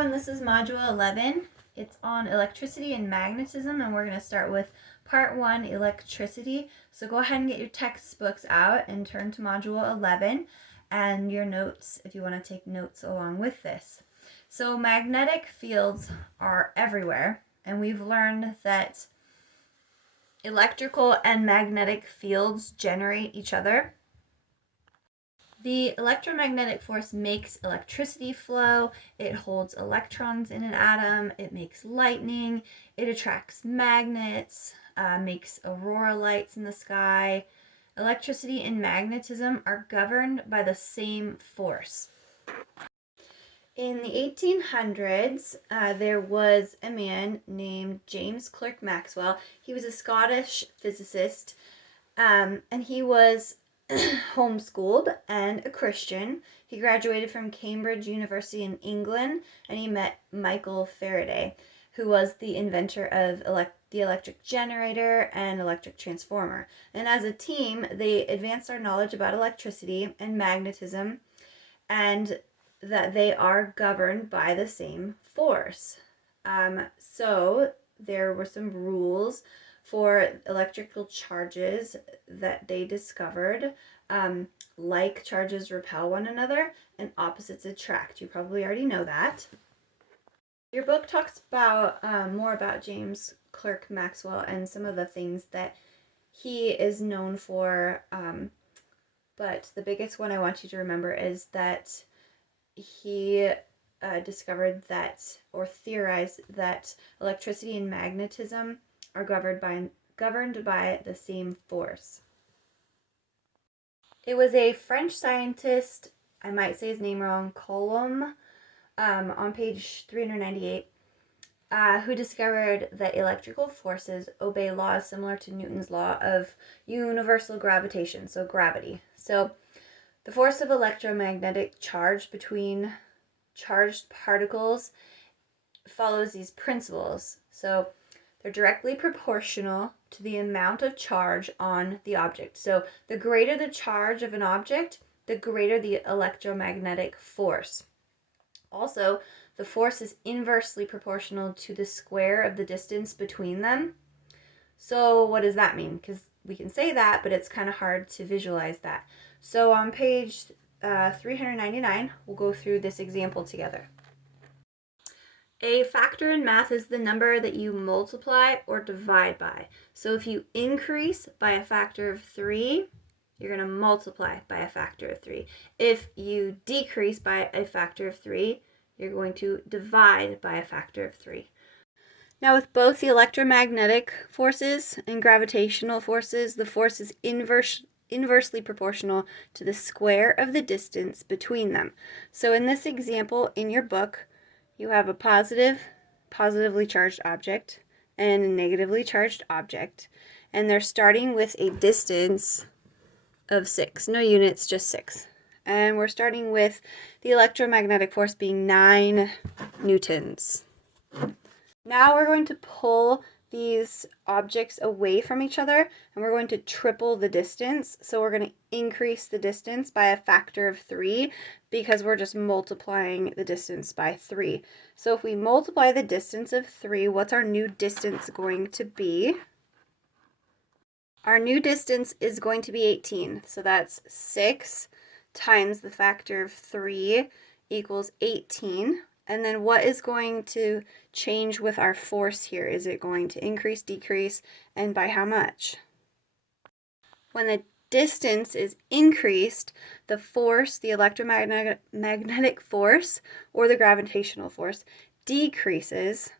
everyone, this is Module 11. It's on electricity and magnetism, and we're going to start with Part 1, electricity. So go ahead and get your textbooks out and turn to Module 11 and your notes if you want to take notes along with this. So magnetic fields are everywhere, and we've learned that electrical and magnetic fields generate each other. The electromagnetic force makes electricity flow, it holds electrons in an atom, it makes lightning, it attracts magnets, makes aurora lights in the sky. Electricity and magnetism are governed by the same force. In the 1800s, there was a man named James Clerk Maxwell. He was a Scottish physicist, and he was homeschooled and a Christian. He graduated from Cambridge University in England, and he met Michael Faraday, who was the inventor of the electric generator and electric transformer. And as a team, they advanced our knowledge about electricity and magnetism, and that they are governed by the same force. So there were some rules for electrical charges that they discovered. Like charges repel one another and opposites attract. You probably already know that. Your book talks about more about James Clerk Maxwell and some of the things that he is known for. But the biggest one I want you to remember is that he discovered that, or theorized that, electricity and magnetism are governed by the same force. It was a French scientist, I might say his name wrong, Coulomb, on page 398, who discovered that electrical forces obey laws similar to Newton's law of universal gravitation, so gravity. So the force of electromagnetic charge between charged particles follows these principles. So they're directly proportional to the amount of charge on the object. So the greater the charge of an object, the greater the electromagnetic force. Also, the force is inversely proportional to the square of the distance between them. So what does that mean? Because we can say that, but it's kind of hard to visualize that. So on page 399, we'll go through this example together. A factor in math is the number that you multiply or divide by. So if you increase by a factor of 3, you're going to multiply by a factor of 3. If you decrease by a factor of 3, you're going to divide by a factor of 3. Now with both the electromagnetic forces and gravitational forces, the force is inversely proportional to the square of the distance between them. So in this example in your book, you have a positively charged object and a negatively charged object, and they're starting with a distance of 6. No units, just 6. And we're starting with the electromagnetic force being 9 newtons. Now we're going to pull these objects away from each other, and we're going to triple the distance. So we're going to increase the distance by a factor of 3 because we're just multiplying the distance by 3. So if we multiply the distance of 3, what's our new distance going to be? Our new distance is going to be 18. So that's 6 times the factor of 3 equals 18. And then what is going to change with our force here? Is it going to increase, decrease, and by how much? When the distance is increased, the force, the electromagnetic force, or the gravitational force, decreases,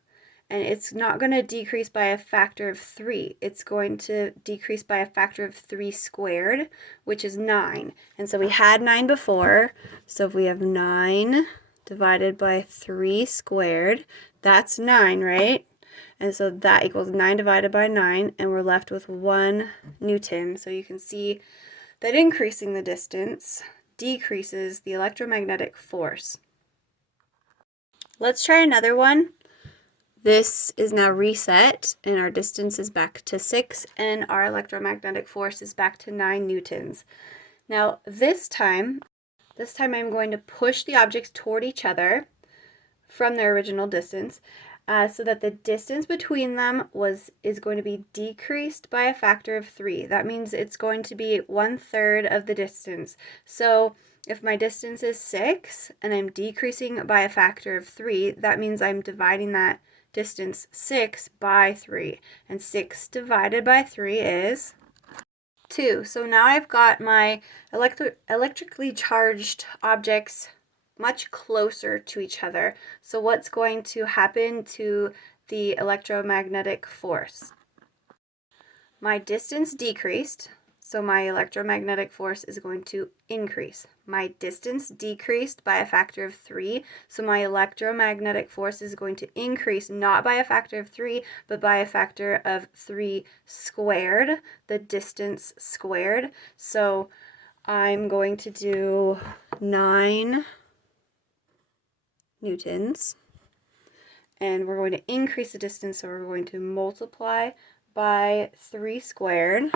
and it's not going to decrease by a factor of 3. It's going to decrease by a factor of 3 squared, which is 9. And so we had 9 before, so if we have 9 divided by 3 squared, that's 9, right? And so that equals 9 divided by 9, and we're left with 1 Newton. So you can see that increasing the distance decreases the electromagnetic force. Let's try another one. This is now reset, and our distance is back to 6, and our electromagnetic force is back to 9 newtons. Now this time I'm going to push the objects toward each other from their original distance, so that the distance between them is going to be decreased by a factor of 3. That means it's going to be 1/3 of the distance. So if my distance is 6 and I'm decreasing by a factor of 3, that means I'm dividing that distance 6 by 3. And 6 divided by 3 is 2. So now I've got my electrically charged objects much closer to each other. So what's going to happen to the electromagnetic force? My distance decreased, so my electromagnetic force is going to increase. My distance decreased by a factor of 3, so my electromagnetic force is going to increase not by a factor of 3, but by a factor of 3 squared, the distance squared. So I'm going to do 9 newtons, and we're going to increase the distance, so we're going to multiply by 3 squared.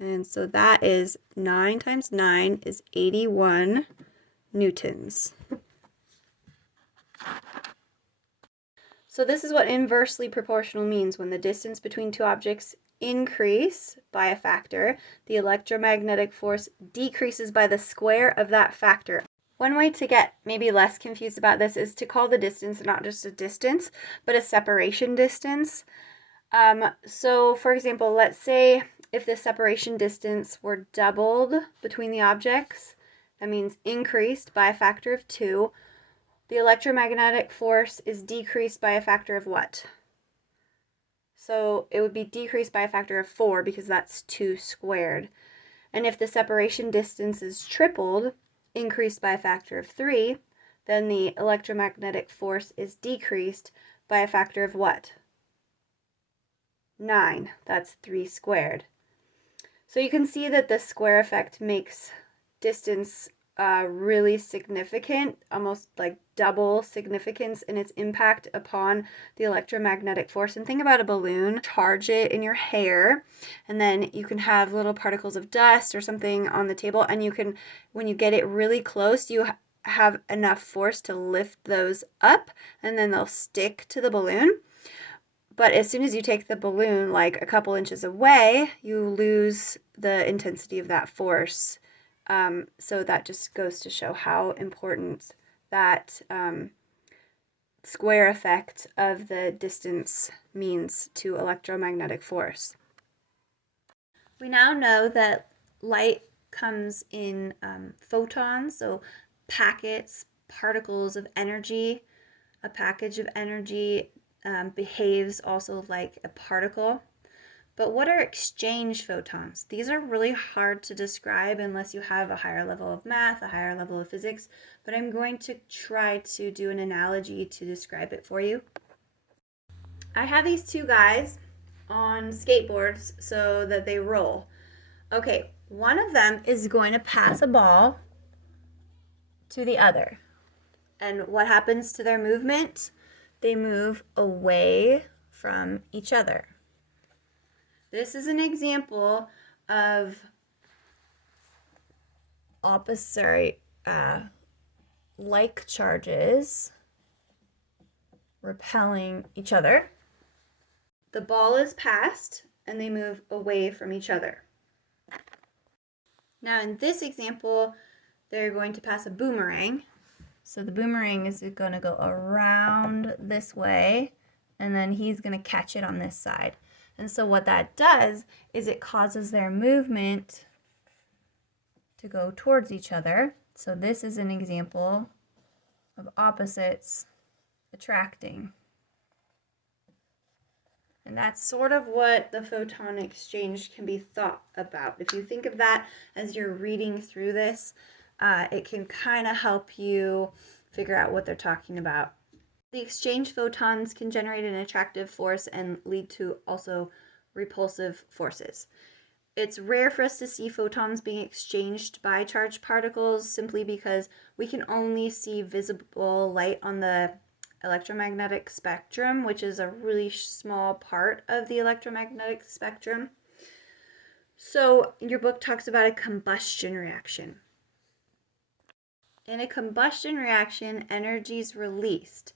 And so that is 9 times 9 is 81 newtons. So this is what inversely proportional means. When the distance between two objects increase by a factor, the electromagnetic force decreases by the square of that factor. One way to get maybe less confused about this is to call the distance not just a distance, but a separation distance. So for example, let's say if the separation distance were doubled between the objects, that means increased by a factor of 2, the electromagnetic force is decreased by a factor of what? So it would be decreased by a factor of 4 because that's 2 squared. And if the separation distance is tripled, increased by a factor of 3, then the electromagnetic force is decreased by a factor of what? 9. That's 3 squared. So you can see that the square effect makes distance really significant, almost like double significance in its impact upon the electromagnetic force. And think about a balloon, charge it in your hair, and then you can have little particles of dust or something on the table, and you can, when you get it really close, you have enough force to lift those up, and then they'll stick to the balloon. But as soon as you take the balloon like a couple inches away, you lose the intensity of that force. So that just goes to show how important that square effect of the distance means to electromagnetic force. We now know that light comes in photons, so packets, particles of energy. A package of energy behaves also like a particle. But what are exchange photons? These are really hard to describe unless you have a higher level of math, a higher level of physics, but I'm going to try to do an analogy to describe it for you. I have these two guys on skateboards so that they roll. Okay, one of them is going to pass a ball to the other. And what happens to their movement? They move away from each other. This is an example of opposite like charges repelling each other. The ball is passed and they move away from each other. Now in this example, they're going to pass a boomerang. So the boomerang is going to go around this way, and then he's going to catch it on this side. And so what that does is it causes their movement to go towards each other. So this is an example of opposites attracting. And that's sort of what the photon exchange can be thought about. If you think of that as you're reading through this, it can kind of help you figure out what they're talking about. The exchange photons can generate an attractive force and lead to also repulsive forces. It's rare for us to see photons being exchanged by charged particles simply because we can only see visible light on the electromagnetic spectrum, which is a really small part of the electromagnetic spectrum. So your book talks about a combustion reaction. In a combustion reaction, energy is released,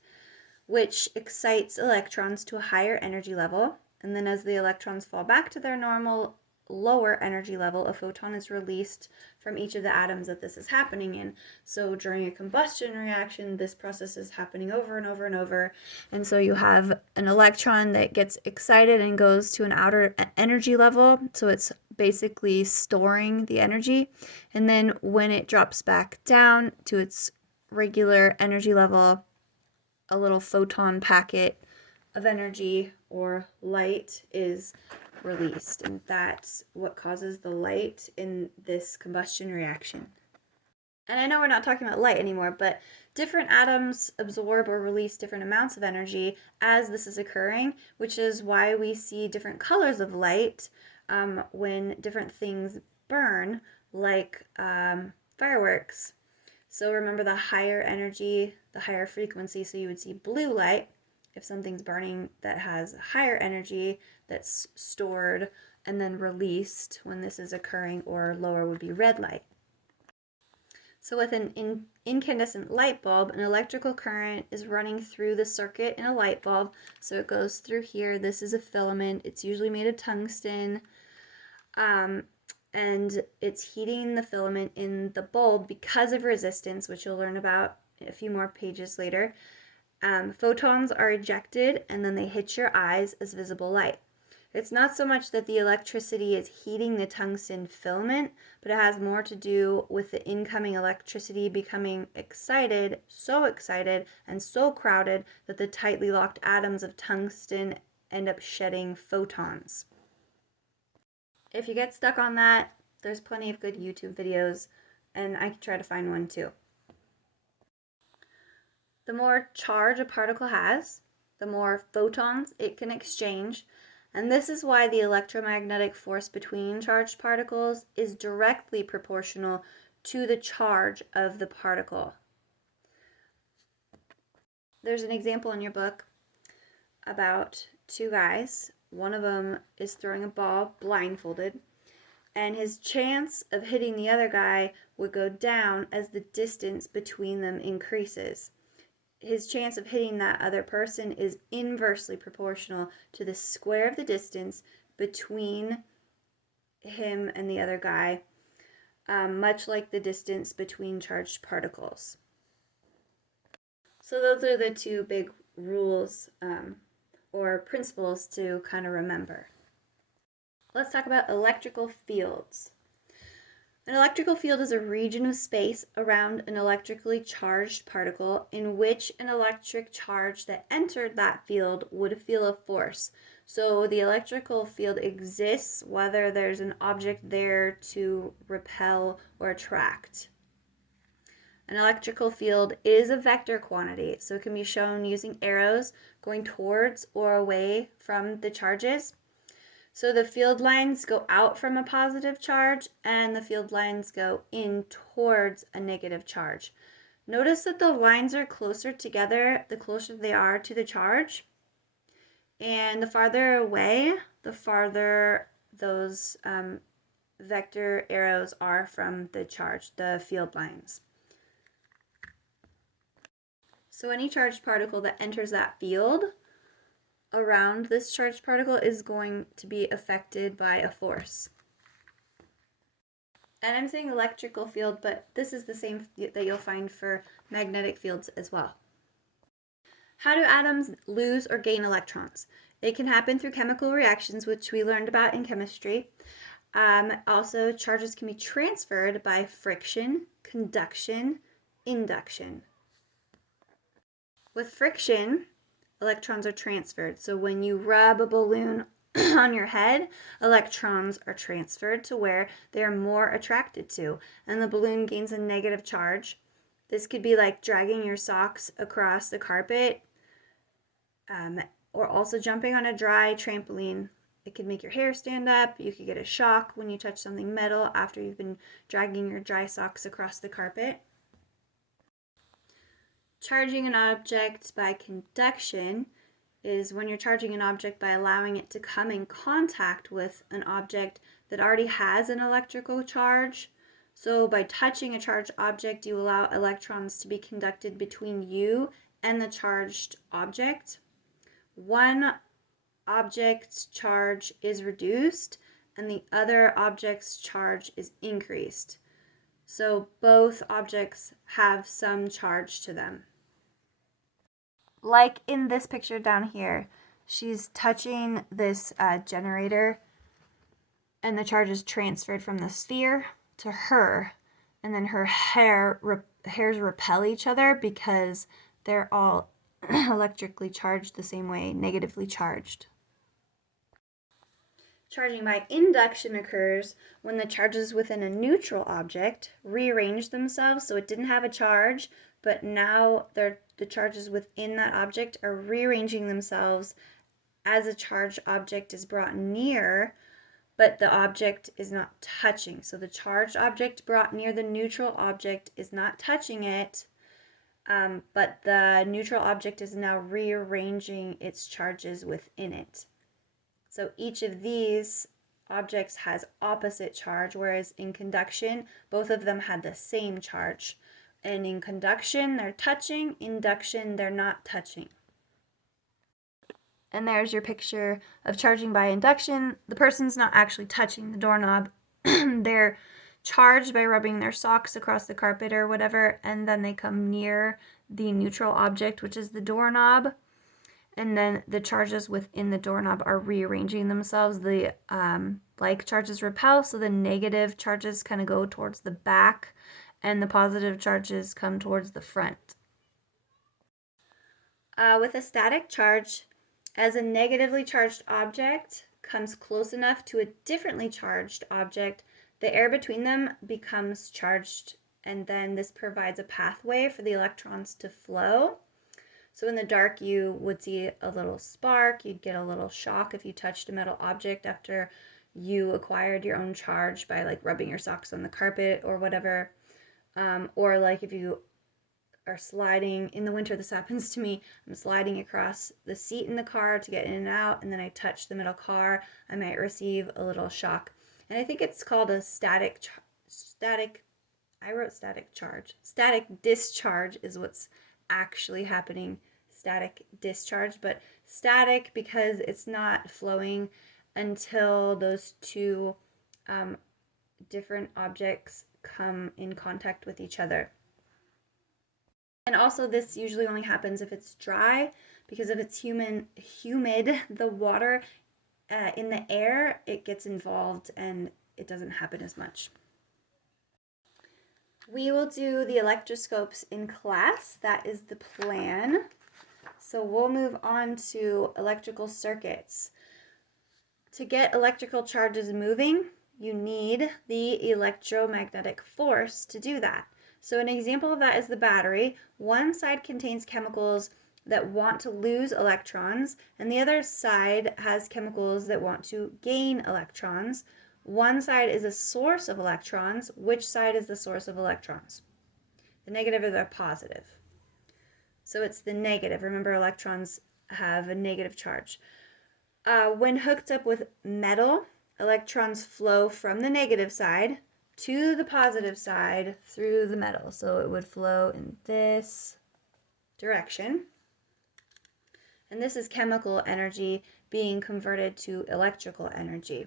which excites electrons to a higher energy level. And then as the electrons fall back to their normal lower energy level, a photon is released from each of the atoms that this is happening in. So during a combustion reaction, this process is happening over and over and over. And so you have an electron that gets excited and goes to an outer energy level. So it's basically storing the energy. And then when it drops back down to its regular energy level, a little photon packet of energy or light is released, and that's what causes the light in this combustion reaction. And I know we're not talking about light anymore, but different atoms absorb or release different amounts of energy as this is occurring, which is why we see different colors of light when different things burn, like fireworks. So remember, the higher energy, the higher frequency, so you would see blue light if something's burning that has higher energy that's stored and then released when this is occurring, or lower would be red light. So with an incandescent light bulb, an electrical current is running through the circuit in a light bulb. So it goes through here. This is a filament. It's usually made of tungsten. And it's heating the filament in the bulb because of resistance, which you'll learn about a few more pages later. Photons are ejected and then they hit your eyes as visible light. It's not so much that the electricity is heating the tungsten filament, but it has more to do with the incoming electricity becoming excited, and so crowded that the tightly locked atoms of tungsten end up shedding photons. If you get stuck on that, there's plenty of good YouTube videos, and I can try to find one too. The more charge a particle has, the more photons it can exchange, and this is why the electromagnetic force between charged particles is directly proportional to the charge of the particle. There's an example in your book about two guys. One of them is throwing a ball blindfolded, and his chance of hitting the other guy would go down as the distance between them increases. His chance of hitting that other person is inversely proportional to the square of the distance between him and the other guy, much like the distance between charged particles. So those are the two big rules or principles to kind of remember. Let's talk about electrical fields. An electrical field is a region of space around an electrically charged particle in which an electric charge that entered that field would feel a force. So the electrical field exists whether there's an object there to repel or attract. An electrical field is a vector quantity, so it can be shown using arrows going towards or away from the charges. So the field lines go out from a positive charge and the field lines go in towards a negative charge. Notice that the lines are closer together the closer they are to the charge. And the farther away, the farther those vector arrows are from the charge, the field lines. So any charged particle that enters that field around this charged particle is going to be affected by a force. And I'm saying electrical field, but this is the same that you'll find for magnetic fields as well. How do atoms lose or gain electrons? It can happen through chemical reactions, which we learned about in chemistry. Also, charges can be transferred by friction, conduction, induction. With friction, electrons are transferred. So when you rub a balloon on your head, electrons are transferred to where they are more attracted to, and the balloon gains a negative charge. This could be like dragging your socks across the carpet, or also jumping on a dry trampoline. It could make your hair stand up. You could get a shock when you touch something metal after you've been dragging your dry socks across the carpet. Charging an object by conduction is when you're charging an object by allowing it to come in contact with an object that already has an electrical charge. So by touching a charged object, you allow electrons to be conducted between you and the charged object. One object's charge is reduced and the other object's charge is increased. So both objects have some charge to them. Like in this picture down here, she's touching this generator and the charge is transferred from the sphere to her, and then her hairs repel each other because they're all electrically charged the same way, negatively charged. Charging by induction occurs when the charges within a neutral object rearrange themselves, so it didn't have a charge, but now the charges within that object are rearranging themselves as a charged object is brought near, but the object is not touching. So the charged object brought near the neutral object is not touching it, but the neutral object is now rearranging its charges within it. So each of these objects has opposite charge, whereas in conduction, both of them had the same charge. And in conduction, they're touching. Induction, they're not touching. And there's your picture of charging by induction. The person's not actually touching the doorknob. They're charged by rubbing their socks across the carpet or whatever, and then they come near the neutral object, which is the doorknob. And then the charges within the doorknob are rearranging themselves. The like charges repel, so the negative charges kind of go towards the back, and the positive charges come towards the front. With a static charge, as a negatively charged object comes close enough to a differently charged object, the air between them becomes charged, and then this provides a pathway for the electrons to flow. So in the dark, you would see a little spark. You'd get a little shock if you touched a metal object after you acquired your own charge by like rubbing your socks on the carpet or whatever. Or like if you are sliding in the winter, this happens to me. I'm sliding across the seat in the car to get in and out, and then I touch the metal car. I might receive a little shock. And I think it's called a static discharge is what's actually happening. Static discharge, but static because it's not flowing until those two different objects come in contact with each other. And also this usually only happens if it's dry, because if it's humid, the water in the air, it gets involved and it doesn't happen as much. We will do the electroscopes in class. That is the plan. So we'll move on to electrical circuits. To get electrical charges moving, you need the electromagnetic force to do that. So an example of that is the battery. One side contains chemicals that want to lose electrons, and the other side has chemicals that want to gain electrons. One side is a source of electrons. Which side is the source of electrons? The negative or the positive? So it's the negative. Remember, electrons have a negative charge. When hooked up with metal, electrons flow from the negative side to the positive side through the metal. So it would flow in this direction. And this is chemical energy being converted to electrical energy.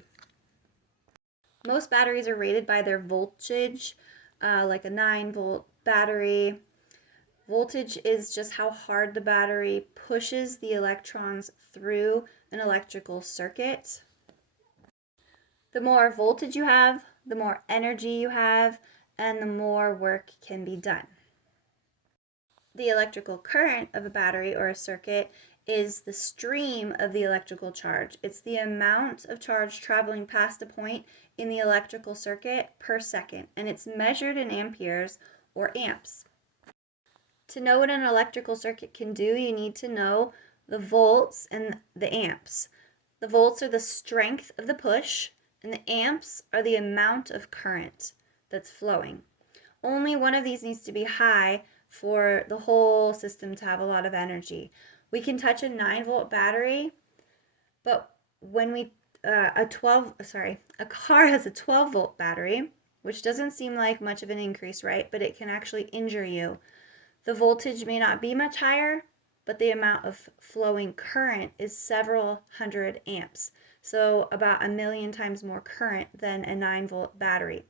Most batteries are rated by their voltage, like a 9-volt battery. Voltage is just how hard the battery pushes the electrons through an electrical circuit. The more voltage you have, the more energy you have, and the more work can be done. The electrical current of a battery or a circuit is the stream of the electrical charge. It's the amount of charge traveling past a point in the electrical circuit per second, and it's measured in amperes or amps. To know what an electrical circuit can do, you need to know the volts and the amps. The volts are the strength of the push, and the amps are the amount of current that's flowing. Only one of these needs to be high for the whole system to have a lot of energy. We can touch a 9-volt battery, but when a car has a 12-volt battery, which doesn't seem like much of an increase, right? But it can actually injure you. The voltage may not be much higher, but the amount of flowing current is several hundred amps. So about 1,000,000 times more current than a 9-volt battery.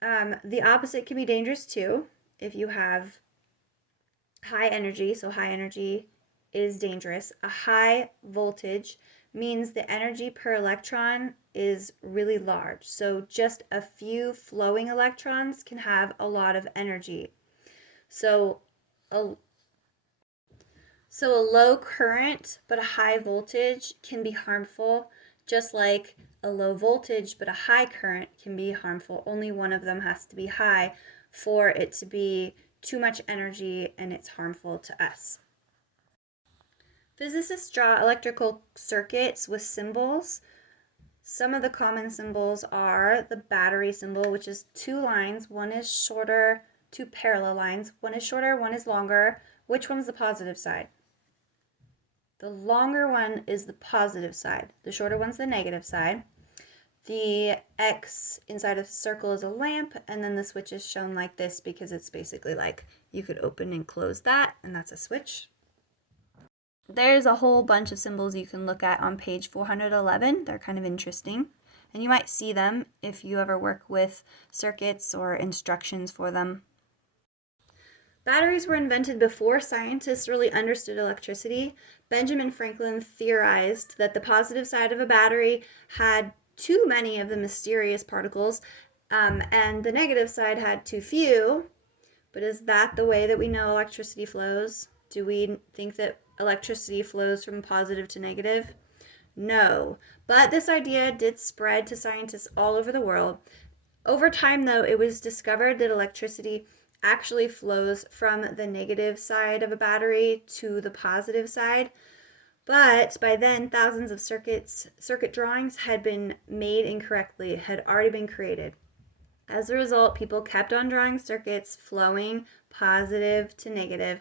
The opposite can be dangerous too if you have high energy. So high energy is dangerous. A high voltage means the energy per electron is really large. So just a few flowing electrons can have a lot of energy. So a low current but a high voltage can be harmful, just like a low voltage but a high current can be harmful. Only one of them has to be high for it to be too much energy and it's harmful to us. Physicists draw electrical circuits with symbols. Some of the common symbols are the battery symbol, which is two lines. One is shorter, two parallel lines. One is shorter, one is longer. Which one's the positive side? The longer one is the positive side. The shorter one's the negative side. The X inside of the circle is a lamp, and then the switch is shown like this because it's basically like you could open and close that, and that's a switch. There's a whole bunch of symbols you can look at on page 411. They're kind of interesting, and you might see them if you ever work with circuits or instructions for them. Batteries were invented before scientists really understood electricity. Benjamin Franklin theorized that the positive side of a battery had too many of the mysterious particles, and the negative side had too few. But is that the way that we know electricity flows? Do we think that electricity flows from positive to negative? No. But this idea did spread to scientists all over the world. Over time, though, it was discovered that electricity actually flows from the negative side of a battery to the positive side. But by then, thousands of circuit drawings had been made incorrectly, had already been created. As a result, people kept on drawing circuits flowing positive to negative,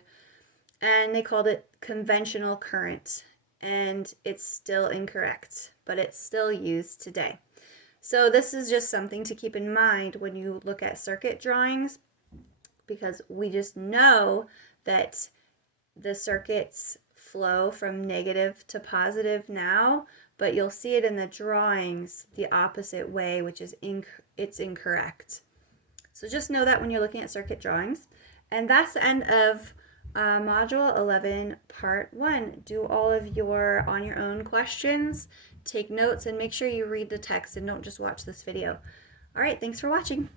and they called it conventional current. And it's still incorrect, but it's still used today. So this is just something to keep in mind when you look at circuit drawings, because we just know that the circuits flow from negative to positive now, but you'll see it in the drawings the opposite way, which is it's incorrect. So just know that when you're looking at circuit drawings. And that's the end of Module 11, Part 1. Do all of your on your own questions, take notes, and make sure you read the text and don't just watch this video. All right, thanks for watching.